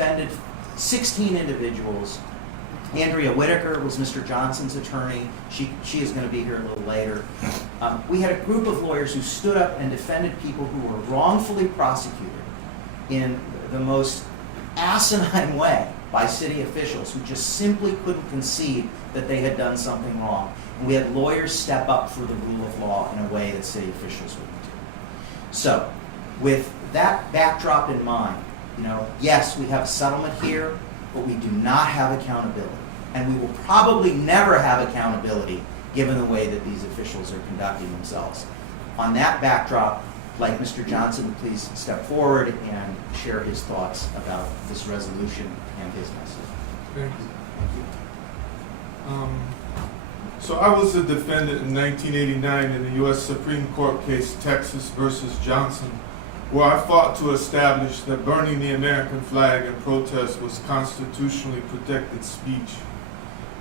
defended 16 individuals. Andrea Whitaker was Mr. Johnson's attorney. She is going to be here a little later. We had a group of lawyers who stood up and defended people who were wrongfully prosecuted in the most asinine way by city officials who just simply couldn't concede that they had done something wrong. And we had lawyers step up for the rule of law in a way that city officials wouldn't do. So, with that backdrop in mind, yes, we have a settlement here, but we do not have accountability. And we will probably never have accountability given the way that these officials are conducting themselves. On that backdrop, like Mr. Johnson, please step forward and share his thoughts about this resolution and his message. Thank you. So I was a defendant in 1989 in the U.S. Supreme Court case Texas versus Johnson, where I fought to establish that burning the American flag in protest was constitutionally protected speech.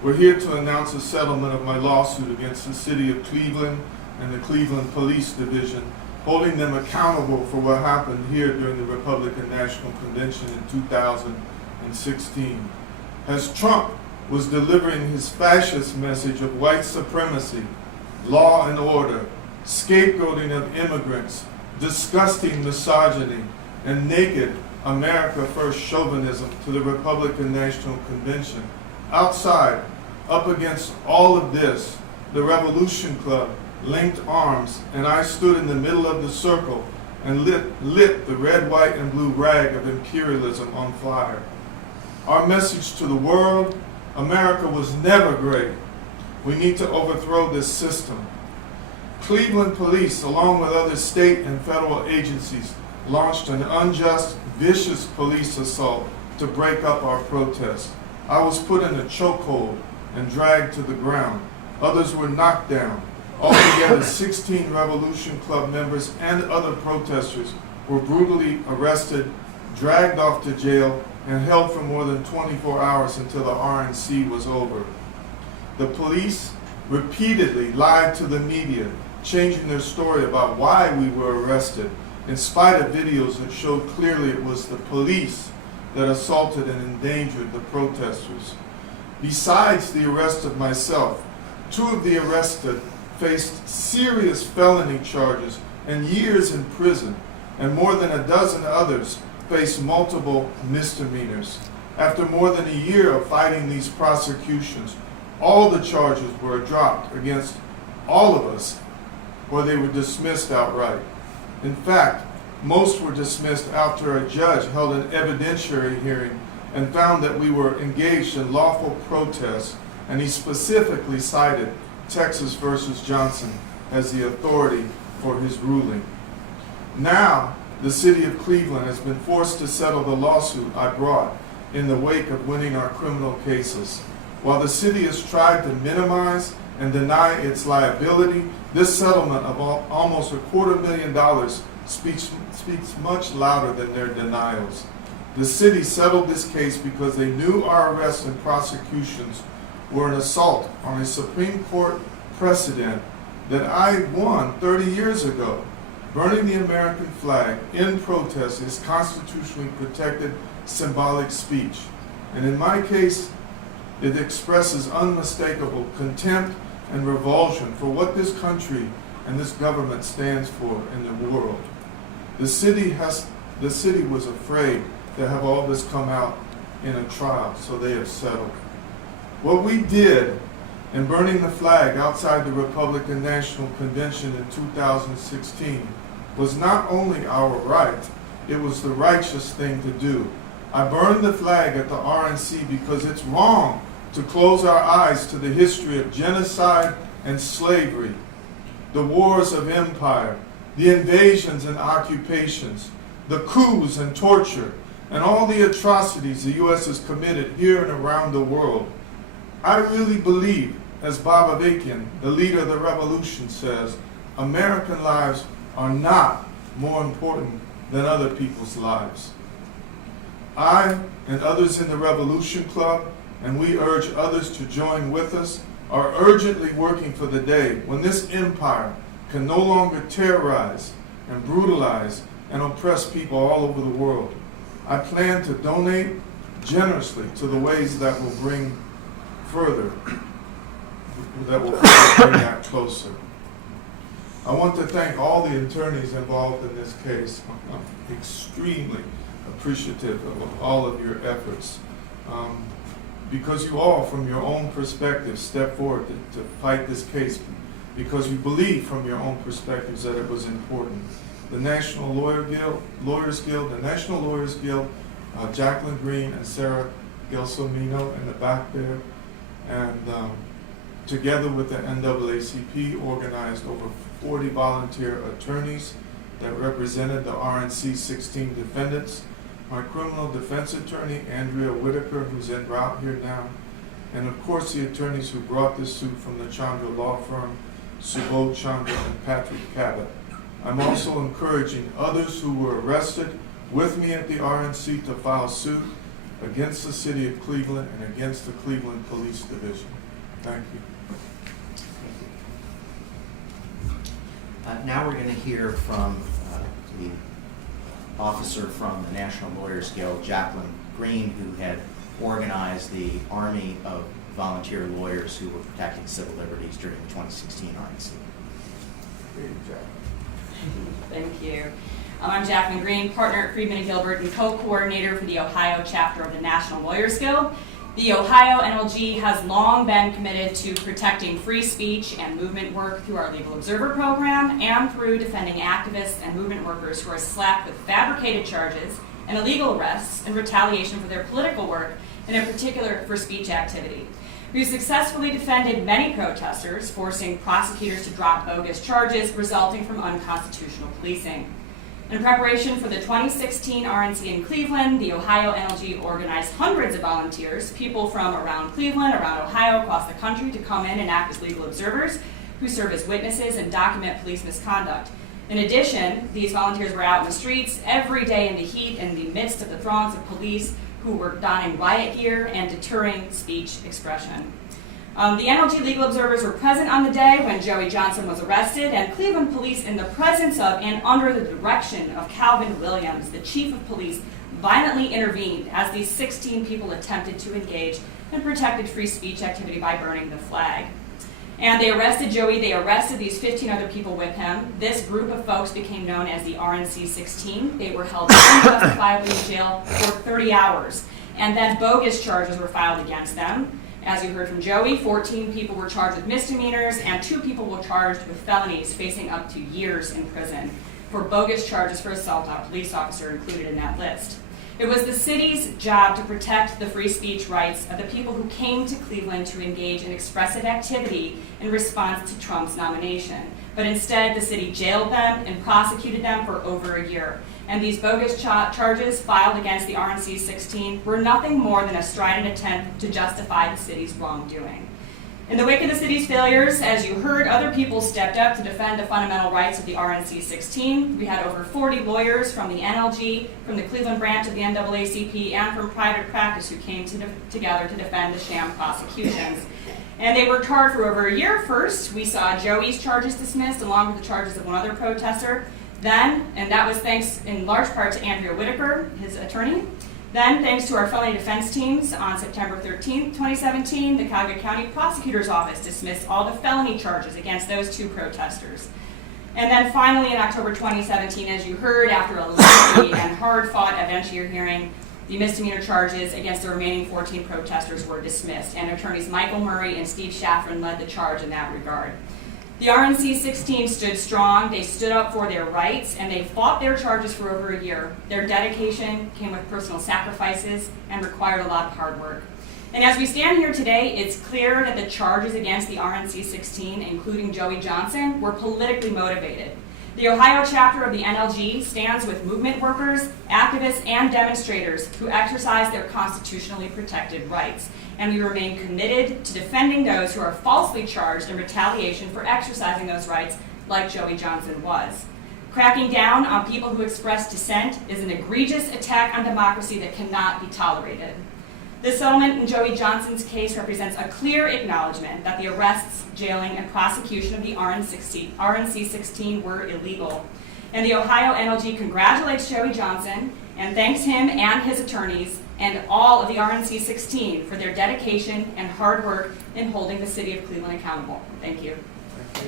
We're here to announce a settlement of my lawsuit against the city of Cleveland and the Cleveland Police Division, holding them accountable for what happened here during the Republican National Convention in 2016. As Trump was delivering his fascist message of white supremacy, law and order, scapegoating of immigrants, disgusting misogyny, and naked America First chauvinism to the Republican National Convention. Outside, up against all of this, the Revolution Club linked arms, and I stood in the middle of the circle and lit the red, white, and blue rag of imperialism on fire. Our message to the world: America was never great. We need to overthrow this system. Cleveland police, along with other state and federal agencies, launched an unjust, vicious police assault to break up our protest. I was put in a chokehold and dragged to the ground. Others were knocked down. Altogether, 16 Revolution Club members and other protesters were brutally arrested, dragged off to jail, and held for more than 24 hours until the RNC was over. The police repeatedly lied to the media, changing their story about why we were arrested, in spite of videos that showed clearly it was the police that assaulted and endangered the protesters. Besides the arrest of myself, 2 of the arrested faced serious felony charges and years in prison, and more than a dozen others faced multiple misdemeanors. After more than a year of fighting these prosecutions, all the charges were dropped against all of us, or they were dismissed outright. In fact, most were dismissed after a judge held an evidentiary hearing and found that we were engaged in lawful protests, and he specifically cited Texas versus Johnson as the authority for his ruling. Now, the city of Cleveland has been forced to settle the lawsuit I brought in the wake of winning our criminal cases. While the city has tried to minimize and deny its liability, this settlement of almost $250,000 speaks much louder than their denials. The city settled this case because they knew our arrests and prosecutions were an assault on a Supreme Court precedent that I won 30 years ago. Burning the American flag in protest is constitutionally protected symbolic speech. And in my case, it expresses unmistakable contempt and revulsion for what this country and this government stands for in the world. The city was afraid to have all this come out in a trial, so they have settled. What we did in burning the flag outside the Republican National Convention in 2016 was not only our right, it was the righteous thing to do. I burned the flag at the RNC because it's wrong to close our eyes to the history of genocide and slavery, the wars of empire, the invasions and occupations, the coups and torture, and all the atrocities the U.S. has committed here and around the world. I really believe, as Bob Avakian, the leader of the revolution, says, American lives are not more important than other people's lives. I and others in the Revolution Club, and we urge others to join with us, are urgently working for the day when this empire can no longer terrorize and brutalize and oppress people all over the world. I plan to donate generously to the ways that will bring further, that will bring that closer. I want to thank all the attorneys involved in this case. I'm extremely appreciative of all of your efforts. Because you all, from your own perspective, step forward to fight this case, because you believe from your own perspectives that it was important. The National Lawyers Guild, the National Lawyers Guild, Jacqueline Green and Sarah Gelsomino in the back there, and together with the NAACP, organized over 40 volunteer attorneys that represented the RNC 16 defendants. My criminal defense attorney, Andrea Whitaker, who's en route here now, and of course the attorneys who brought this suit from the Chandra Law Firm, Subodh Chandra and Patrick Cabot. I'm also encouraging others who were arrested with me at the RNC to file suit against the city of Cleveland and against the Cleveland Police Division. Thank you. Now we're going to hear from the officer from the National Lawyers Guild, Jacqueline Green, who had organized the army of volunteer lawyers who were protecting civil liberties during the 2016 RNC. Thank you. I'm Jacqueline Green, partner at Friedman & Gilbert and co-coordinator for the Ohio chapter of the National Lawyers Guild. The Ohio NLG has long been committed to protecting free speech and movement work through our Legal Observer program and through defending activists and movement workers who are slapped with fabricated charges and illegal arrests in retaliation for their political work, and in particular for speech activity. We've successfully defended many protesters, forcing prosecutors to drop bogus charges resulting from unconstitutional policing. In preparation for the 2016 RNC in Cleveland, the Ohio NLG organized hundreds of volunteers, people from around Cleveland, around Ohio, across the country, to come in and act as legal observers who serve as witnesses and document police misconduct. In addition, these volunteers were out in the streets every day in the heat in the midst of the throngs of police who were donning riot gear and deterring speech expression. The NLG legal observers were present on the day when Joey Johnson was arrested, and Cleveland police, in the presence of and under the direction of Calvin Williams, the chief of police, violently intervened as these 16 people attempted to engage in protected free speech activity by burning the flag. And they arrested Joey, they arrested these 15 other people with him. This group of folks became known as the RNC 16. They were held unjustifiably in jail for 30 hours, and then bogus charges were filed against them. As you heard from Joey, 14 people were charged with misdemeanors and 2 people were charged with felonies facing up to years in prison for bogus charges for assault on a police officer included in that list. It was the city's job to protect the free speech rights of the people who came to Cleveland to engage in expressive activity in response to Trump's nomination. But instead, the city jailed them and prosecuted them for over a year. And these bogus charges filed against the RNC 16 were nothing more than a strident attempt to justify the city's wrongdoing. In the wake of the city's failures, as you heard, other people stepped up to defend the fundamental rights of the RNC 16. We had over 40 lawyers from the NLG, from the Cleveland branch of the NAACP, and from private practice who came together to defend the sham prosecutions. And they worked hard for over a year. First, we saw Joey's charges dismissed along with the charges of one other protester. Then, and that was thanks in large part to Andrea Whitaker, his attorney. Then, thanks to our felony defense teams, on September 13, 2017, the Cuyahoga County Prosecutor's Office dismissed all the felony charges against those 2 protesters. And then finally, in October 2017, as you heard, after a lengthy and hard-fought evidentiary hearing, the misdemeanor charges against the remaining 14 protesters were dismissed, and attorneys Michael Murray and Steve Shaffron led the charge in that regard. The RNC 16 stood strong, they stood up for their rights, and they fought their charges for over a year. Their dedication came with personal sacrifices and required a lot of hard work. And as we stand here today, it's clear that the charges against the RNC 16, including Joey Johnson, were politically motivated. The Ohio chapter of the NLG stands with movement workers, activists, and demonstrators who exercise their constitutionally protected rights. And we remain committed to defending those who are falsely charged in retaliation for exercising those rights, like Joey Johnson was. Cracking down on people who express dissent is an egregious attack on democracy that cannot be tolerated. This settlement in Joey Johnson's case represents a clear acknowledgement that the arrests, jailing, and prosecution of the RNC 16 were illegal. And the Ohio NLG congratulates Joey Johnson and thanks him and his attorneys and all of the RNC 16 for their dedication and hard work in holding the City of Cleveland accountable. Thank you. Thank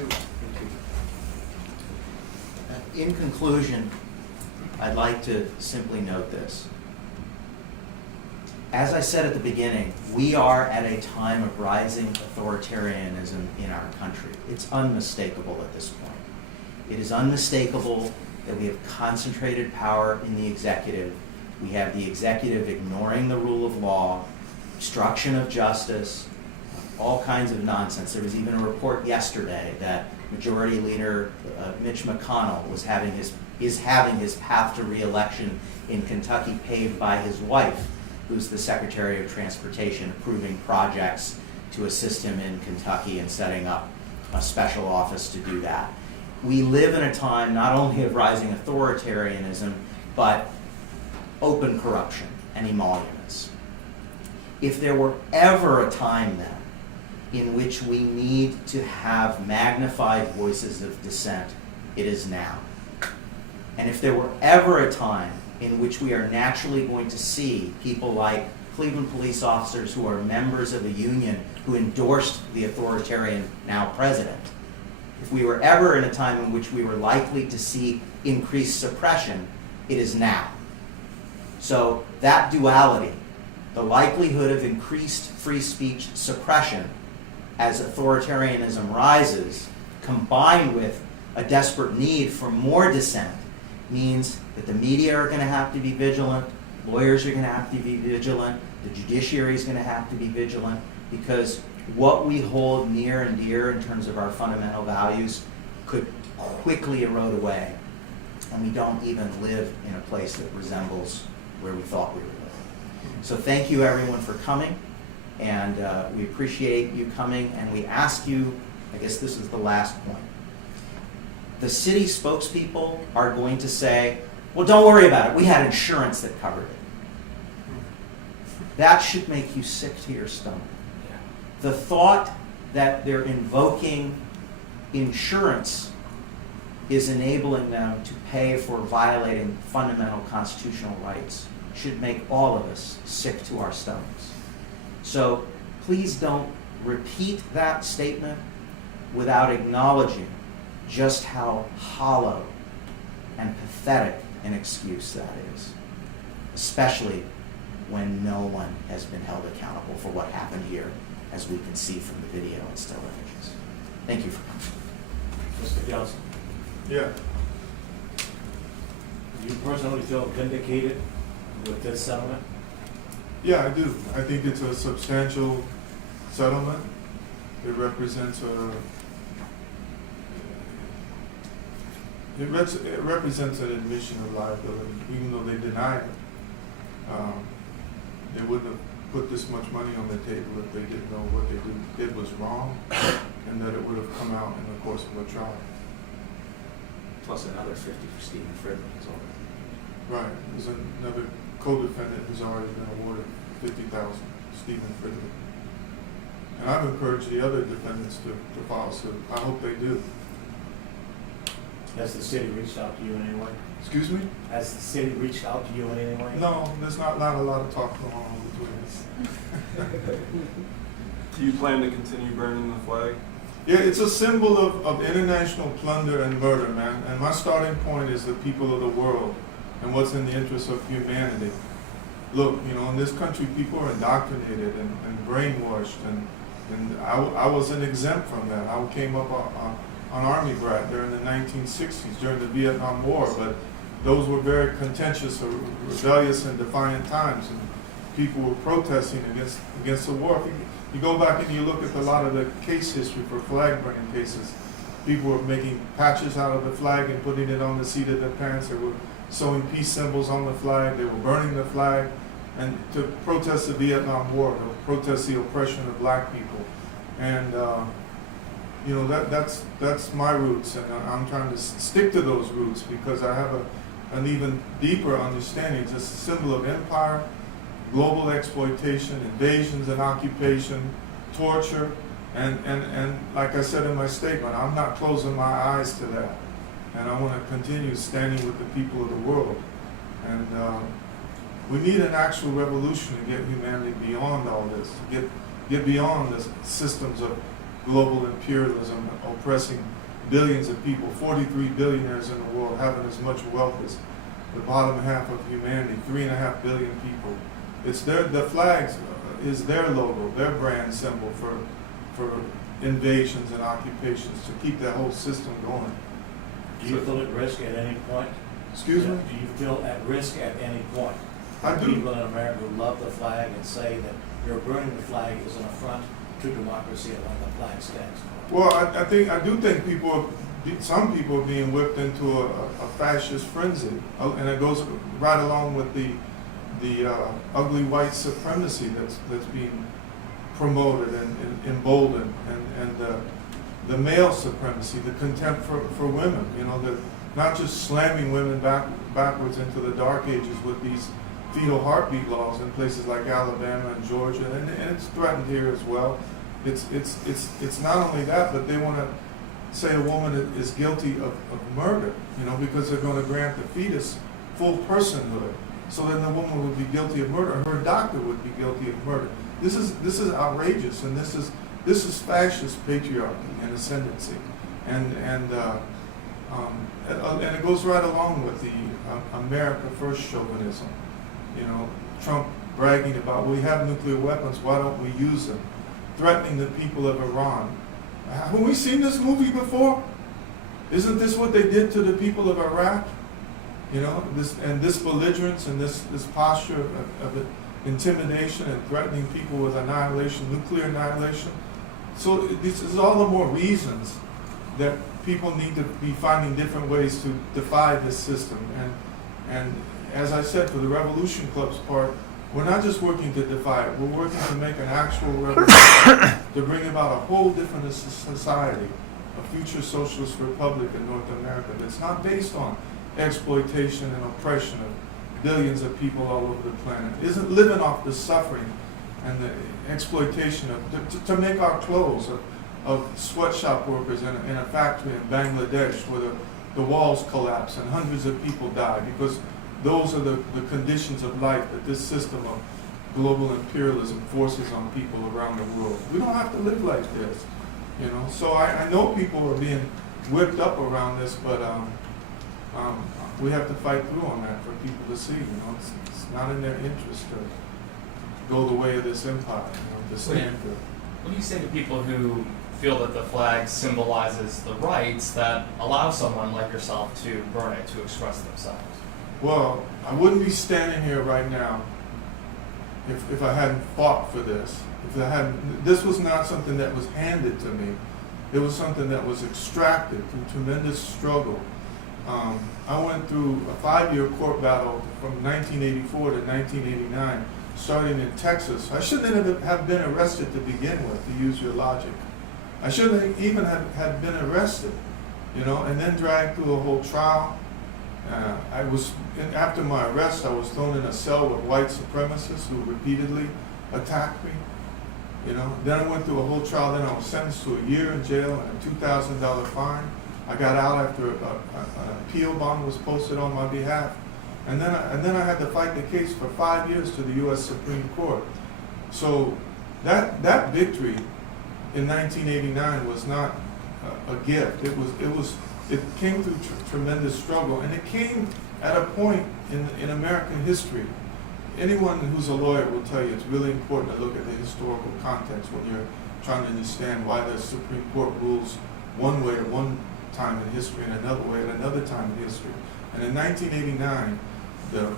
you. In conclusion, I'd like to simply note this. As I said at the beginning, we are at a time of rising authoritarianism in our country. It's unmistakable at this point. It is unmistakable that we have concentrated power in the executive. We have the executive ignoring the rule of law, obstruction of justice, all kinds of nonsense. There was even a report yesterday that Majority Leader Mitch McConnell is having his path to re-election in Kentucky paved by his wife, who's the Secretary of Transportation, approving projects to assist him in Kentucky and setting up a special office to do that. We live in a time not only of rising authoritarianism, but open corruption and emoluments. If there were ever a time then in which we need to have magnified voices of dissent, it is now. And if there were ever a time in which we are naturally going to see people like Cleveland police officers who are members of a union who endorsed the authoritarian now president, if we were ever in a time in which we were likely to see increased suppression, it is now. So that duality, the likelihood of increased free speech suppression as authoritarianism rises, combined with a desperate need for more dissent, means that the media are going to have to be vigilant, lawyers are going to have to be vigilant, the judiciary is going to have to be vigilant, because what we hold near and dear in terms of our fundamental values could quickly erode away, and we don't even live in a place that resembles where we thought we were living. So thank you everyone for coming, and we appreciate you coming, and we ask you, I guess this is the last point. The city spokespeople are going to say, well, don't worry about it. We had insurance that covered it. That should make you sick to your stomach. The thought that they're invoking insurance is enabling them to pay for violating fundamental constitutional rights should make all of us sick to our stomachs. So please don't repeat that statement without acknowledging just how hollow and pathetic an excuse that is, especially when no one has been held accountable for what happened here, as we can see from the video and still images. Thank you for coming. Mr. Johnson, Yeah. do you personally feel vindicated with this settlement? Yeah, I do. I think it's a substantial settlement. It represents it represents an admission of liability, even though they denied it. They wouldn't have put this much money on the table if they didn't know what they did was wrong, and that it would have come out in the course of a trial. Plus another 50 for Stephen Fridley as well. Right. There's another co-defendant who's already been awarded $50,000, Stephen Fridley. And I've encouraged the other defendants to follow suit. I hope they do. Has the city reached out to you in any way? Excuse me? Has the city reached out to you in any way? No, there's not a lot of talk going on between us. Do you plan to continue burning the flag? Yeah, it's a symbol of international plunder and murder, man. And my starting point is the people of the world and what's in the interest of humanity. Look, you know, in this country, people are indoctrinated and brainwashed, and I wasn't exempt from that. I came up on Army brat during the 1960s, during the Vietnam War, but those were very contentious, rebellious, and defiant times, and people were protesting against the war. You go back and you look at a lot of the case history for flag burning cases. People were making patches out of the flag and putting it on the seat of their pants. They were sewing peace symbols on the flag. They were burning the flag, and to protest the Vietnam War, to protest the oppression of black people. And you know, that's my roots, and I'm trying to stick to those roots because I have an even deeper understanding. It's a symbol of empire, global exploitation, invasions and occupation, torture, and like I said in my statement, I'm not closing my eyes to that. And I want to continue standing with the people of the world. And We need an actual revolution to get humanity beyond all this, to get beyond the systems of global imperialism oppressing billions of people, 43 billionaires in the world having as much wealth as the bottom half of humanity, 3.5 billion people. It's the flags is their logo, their brand symbol for invasions and occupations to keep that whole system going. Do you feel at risk at any point? Excuse me? Do you feel at risk at any point? I do. People in America who love the flag and say that you're burning the flag is an affront to democracy and what the flag stands for. Well, I do think some people are being whipped into a fascist frenzy, and it goes right along with the ugly white supremacy that's being promoted and emboldened, and the male supremacy, the contempt for women. You know, not just slamming women backwards into the dark ages with these fetal heartbeat laws in places like Alabama and Georgia, and it's threatened here as well. It's not only that, but they want to say a woman is guilty of murder, you know, because they're going to grant the fetus full personhood. So then the woman would be guilty of murder. Her doctor would be guilty of murder. This is outrageous, and this is fascist patriarchy and ascendancy, and it goes right along with the America First chauvinism. You know, Trump bragging about, we have nuclear weapons, why don't we use them? Threatening the people of Iran. Have we seen this movie before? Isn't this what they did to the people of Iraq? You know, this belligerence and this posture of intimidation and threatening people with annihilation, nuclear annihilation. So this is all the more reasons that people need to be finding different ways to defy this system. And as I said, for the Revolution Club's part, we're not just working to defy it, we're working to make an actual revolution, to bring about a whole different society, a future socialist republic in North America that's not based on exploitation and oppression of billions of people all over the planet, isn't living off the suffering and the exploitation of, to make our clothes of sweatshop workers in a factory in Bangladesh where the walls collapse and hundreds of people die because those are the conditions of life that this system of global imperialism forces on people around the world. We don't have to live like this, you know. So I know people are being whipped up around this, but we have to fight through on that for people to see. You know, it's not in their interest to go the way of this empire, you know, to stand for. What do you say to people who feel that the flag symbolizes the rights that allow someone like yourself to burn it to express themselves? Well, I wouldn't be standing here right now if I hadn't fought for this. This was not something that was handed to me. It was something that was extracted through tremendous struggle. I went through a 5-year court battle from 1984 to 1989, starting in Texas. I shouldn't have been arrested to begin with, to use your logic. I shouldn't even have been arrested, you know, and then dragged through a whole trial. After my arrest, I was thrown in a cell with white supremacists who repeatedly attacked me. You know, then I went through a whole trial. Then I was sentenced to a year in jail and a $2,000 fine. I got out after an appeal bond was posted on my behalf, and then I had to fight the case for 5 years to the U.S. Supreme Court. So that victory in 1989 was not a gift. It came through tremendous struggle, and it came at a point in American history. Anyone who's a lawyer will tell you it's really important to look at the historical context when you're trying to understand why the Supreme Court rules one way at one time in history and another way at another time in history. And in 1989, the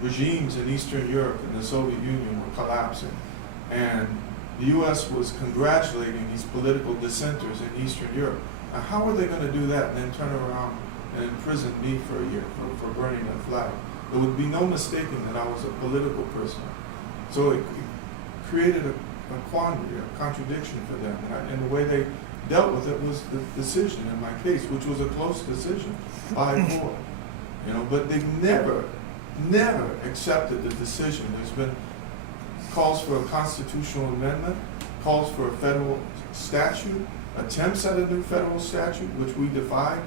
regimes in Eastern Europe and the Soviet Union were collapsing, and the U.S. was congratulating these political dissenters in Eastern Europe. Now, how are they going to do that and then turn around and imprison me for a year for burning a flag? There would be no mistaking that I was a political prisoner. So it created a quandary, a contradiction for them. And the way they dealt with it was the decision in my case, which was a close decision, 5-4. You know, but they've never accepted the decision. There's been calls for a constitutional amendment, calls for a federal statute, attempts at a new federal statute, which we defied.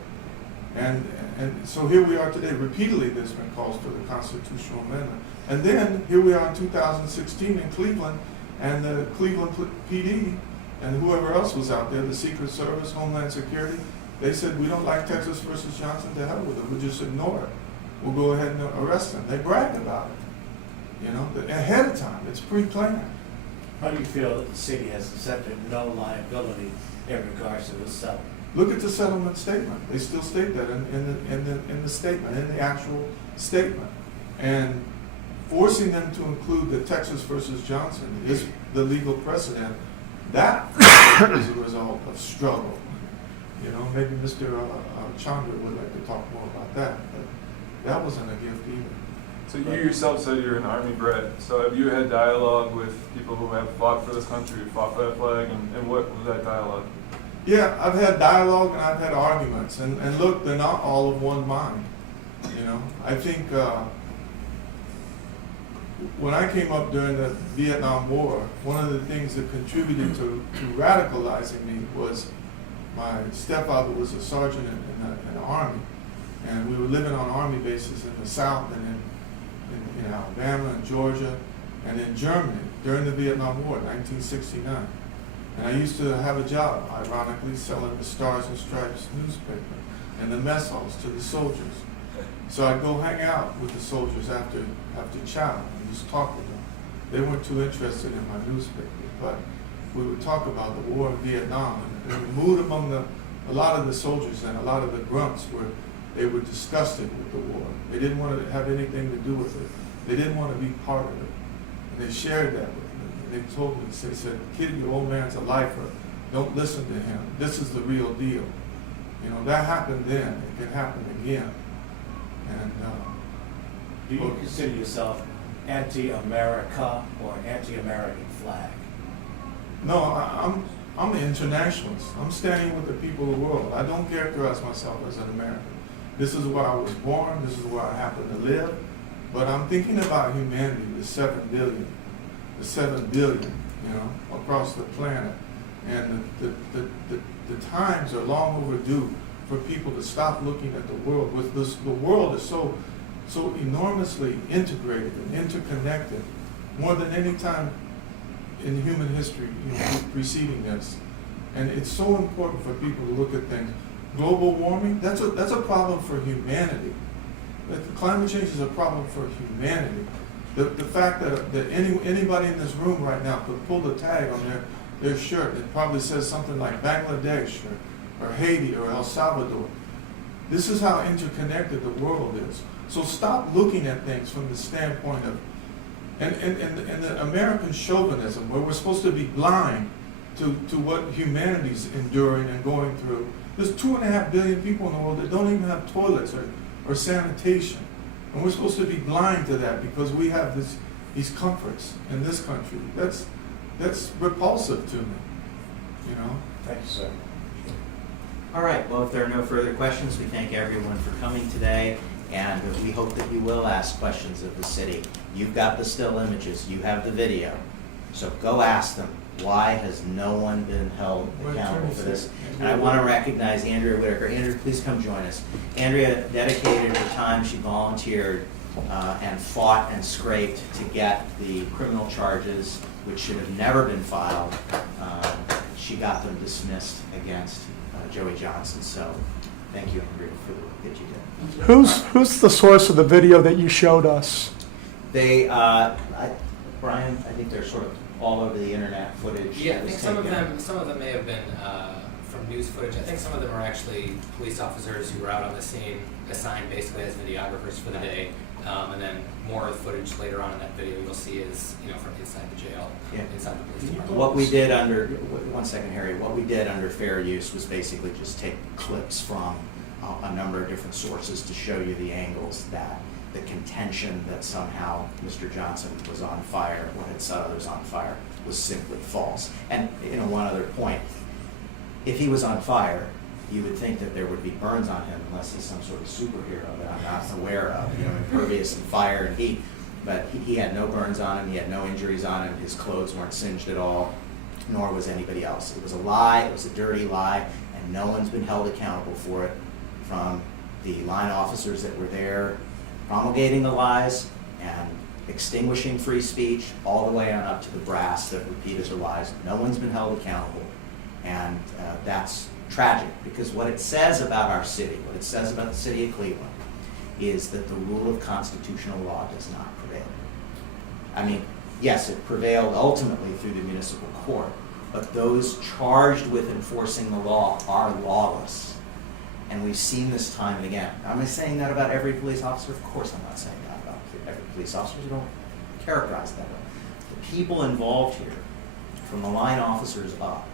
And so here we are today. Repeatedly, there's been calls for the constitutional amendment. And then here we are in 2016 in Cleveland, and the Cleveland PD and whoever else was out there, the Secret Service, Homeland Security, they said, we don't like Texas versus Johnson, to hell with it. We'll just ignore it. We'll go ahead and arrest them. They bragged about it, you know, ahead of time. It's pre-planned. How do you feel that the city has accepted no liability in regards to this settlement? Look at the settlement statement. They still state that in the statement, in the actual statement. And forcing them to include the Texas versus Johnson is the legal precedent. That is a result of struggle. You know, maybe Mr. Chandra would like to talk more about that, but that wasn't a gift either. So you yourself said you're an Army bred. So have you had dialogue with people who have fought for this country, who fought for that flag, and what was that dialogue? Yeah, I've had dialogue and I've had arguments, and look, they're not all of one mind. You know, I think when I came up during the Vietnam War, one of the things that contributed to radicalizing me was my stepfather was a sergeant in the Army, and we were living on Army bases in the South and in Alabama and Georgia and in Germany during the Vietnam War, 1969. And I used to have a job, ironically, selling the Stars and Stripes newspaper and the mess halls to the soldiers. So I'd go hang out with the soldiers after chow and just talk with them. They weren't too interested in my newspaper, but we would talk about the war in Vietnam, and the mood among a lot of the soldiers and a lot of the grunts were, they were disgusted with the war. They didn't want to have anything to do with it. They didn't want to be part of it. And they shared that with me. And they told me, they said, kid, your old man's a lifer. Don't listen to him. This is the real deal. You know, that happened then. It can happen again. And Do you consider yourself anti-America or anti-American flag? no, I'm an internationalist. I'm standing with the people of the world. I don't characterize myself as an American. This is where I was born. This is where I happen to live. But I'm thinking about humanity, the 7 billion, you know, across the planet. And the times are long overdue for people to stop looking at the world. With this, the world is so enormously integrated and interconnected, more than any time in human history, you know, preceding this. And it's so important for people to look at things. Global warming, that's a problem for humanity. Climate change is a problem for humanity. The fact that anybody in this room right now could pull the tag on their shirt, it probably says something like Bangladesh or Haiti or El Salvador. This is how interconnected the world is. So stop looking at things from the standpoint of, and the American chauvinism, where we're supposed to be blind to what humanity's enduring and going through. There's 2.5 billion people in the world that don't even have toilets or sanitation. And we're supposed to be blind to that because we have these comforts in this country. That's repulsive to me, you know? Thank you, sir. All right, well, if there are no further questions, we thank everyone for coming today, and we hope that you will ask questions of the city. You've got the still images, you have the video, so go ask them. Why has no one been held accountable for this? And I want to recognize Andrea Whitaker. Andrea, please come join us. Andrea dedicated her time, she volunteered and fought and scraped to get the criminal charges, which should have never been filed. She got them dismissed against Joey Johnson. So thank you, Andrea, for the work that you did. Who's the source of the video that you showed us? They, Brian, I think they're sort of all over the internet footage. Yeah, I that was think some of taken. them may have been from news footage. I think some of them are actually police officers who were out on the scene, assigned basically as videographers for the day. And then more of the footage later on in that video you'll see is, you know, from inside the jail, inside the police department. What we did under, one second, Harry, what we did under fair use was basically just take clips from a number of different sources to show you the angles that the contention that somehow Mr. Johnson was on fire or had set others on fire was simply false. And, you know, one other point, if he was on fire, you would think that there would be burns on him unless he's some sort of superhero that I'm not aware of, you know, impervious to fire and heat. But he had no burns on him, he had no injuries on him, his clothes weren't singed at all, nor was anybody else. It was a lie, it was a dirty lie, and no one's been held accountable for it from the line officers that were there promulgating the lies and extinguishing free speech, all the way on up to the brass that repeated the lies. No one's been held accountable. And that's tragic, because what it says about our city, what it says about the city of Cleveland, is that the rule of constitutional law does not prevail. I mean, yes, it prevailed ultimately through the municipal court, but those charged with enforcing the law are lawless. And we've seen this time and again. Am I saying that about every police officer? Of course I'm not saying that about every police officer. You don't characterize it that way. The people involved here, from the line officers up,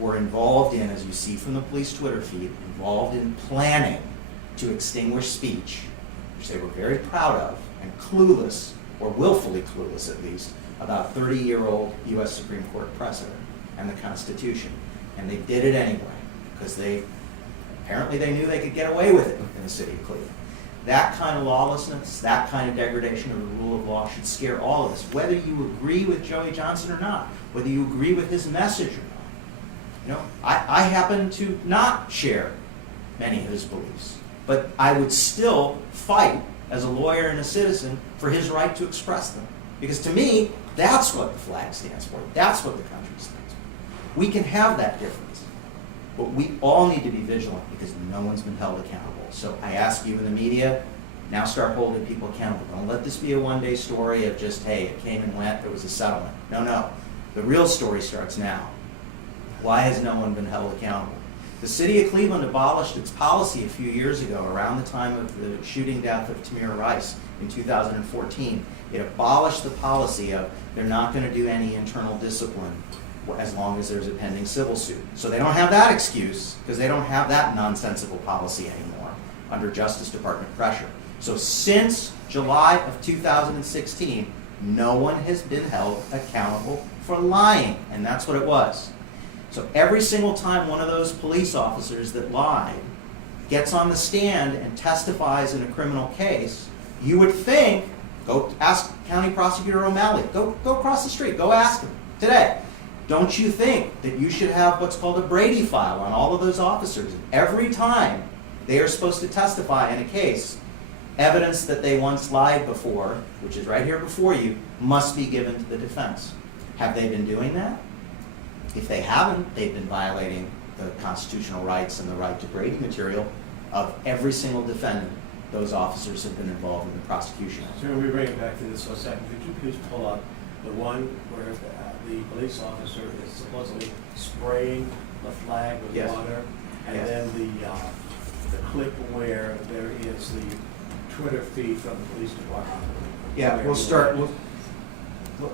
were involved in, as you see from the police Twitter feed, involved in planning to extinguish speech, which they were very proud of, and clueless, or willfully clueless at least, about 30-year-old U.S. Supreme Court precedent and the Constitution. And they did it anyway, because apparently they knew they could get away with it in the city of Cleveland. That kind of lawlessness, that kind of degradation of the rule of law should scare all of us, whether you agree with Joey Johnson or not, whether you agree with his message or not. You know, I happen to not share many of his beliefs, but I would still fight as a lawyer and a citizen for his right to express them. Because to me, that's what the flag stands for. That's what the country stands for. We can have that difference, but we all need to be vigilant, because no one's been held accountable. So I ask you in the media, now start holding people accountable. Don't let this be a one-day story of just, hey, it came and went, there was a settlement. No. The real story starts now. Why has no one been held accountable? The city of Cleveland abolished its policy a few years ago, around the time of the shooting death of Tamir Rice in 2014. It abolished the policy of they're not going to do any internal discipline as long as there's a pending civil suit. So they don't have that excuse, because they don't have that nonsensical policy anymore under Justice Department pressure. So since July of 2016, no one has been held accountable for lying, and that's what it was. So every single time one of those police officers that lied gets on the stand and testifies in a criminal case, you would think, go ask County Prosecutor O'Malley, go across the street, go ask him today. Don't you think that you should have what's called a Brady file on all of those officers? Every time they are supposed to testify in a case, evidence that they once lied before, which is right here before you, must be given to the defense. Have they been doing that? If they haven't, they've been violating the constitutional rights and the right to Brady material of every single defendant those officers have been involved in the prosecution. So we bring it back to this for a second. Could you please pull up the one where the police officer is supposedly spraying the flag with Yes. water, and Yes. then the clip where there is the Twitter feed from the police department? Yeah, Where we'll you- start.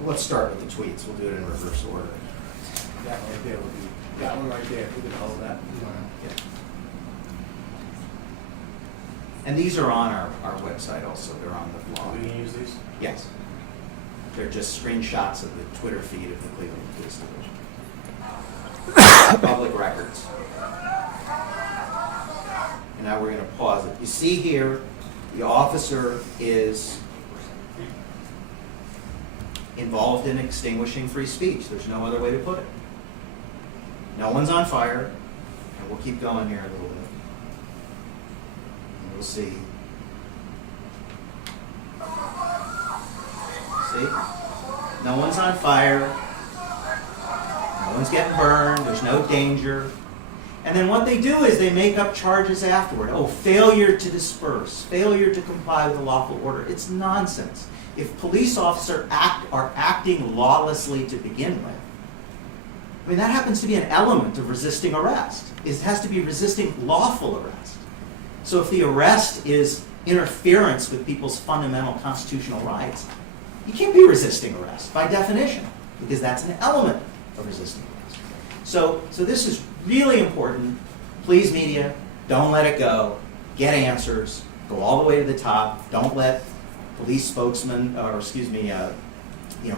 Let's start with the tweets. We'll do it in reverse order. That one right there would be, that one right there, if we could hold that. Yeah. And these are on our website also. They're on the blog. We can use these? Yes. They're just screenshots of the Twitter feed of the Cleveland Police Division. Public records. And now we're going to pause it. You see here, the officer is involved in extinguishing free speech. There's no other way to put it. No one's on fire. And we'll keep going here a little bit. And we'll see. See? No one's on fire. No one's getting burned. There's no danger. And then what they do is they make up charges afterward. Oh, failure to disperse, failure to comply with a lawful order. It's nonsense. If police officers are acting lawlessly to begin with, I mean, that happens to be an element of resisting arrest. It has to be resisting lawful arrest. So if the arrest is interference with people's fundamental constitutional rights, you can't be resisting arrest by definition, because that's an element of resisting arrest. So this is really important. Please, media, don't let it go. Get answers. Go all the way to the top. Don't let police spokesman,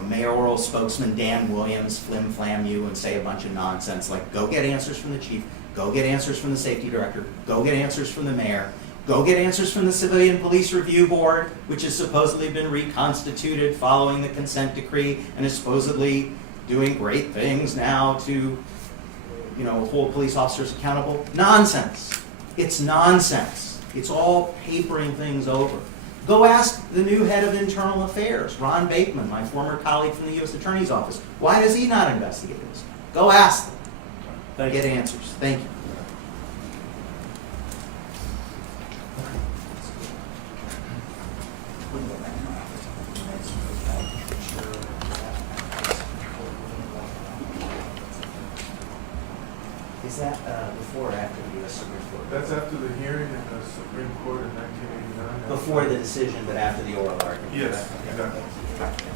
mayoral spokesman Dan Williams flim-flam you and say a bunch of nonsense like, go get answers from the chief, go get answers from the safety director, go get answers from the mayor, go get answers from the Civilian Police Review Board, which has supposedly been reconstituted following the consent decree and is supposedly doing great things now to, hold police officers accountable. Nonsense. It's nonsense. It's all papering things over. Go ask the new head of internal affairs, Ron Bateman, my former colleague from the U.S. Attorney's Office. Why does he not investigate this? Go ask them. Thank you. Get answers. Thank you. Is that before or after the U.S. Supreme Court? That's after the hearing in the Supreme Court in 1989. Before the decision, but after the oral argument? Yes, Okay. exactly.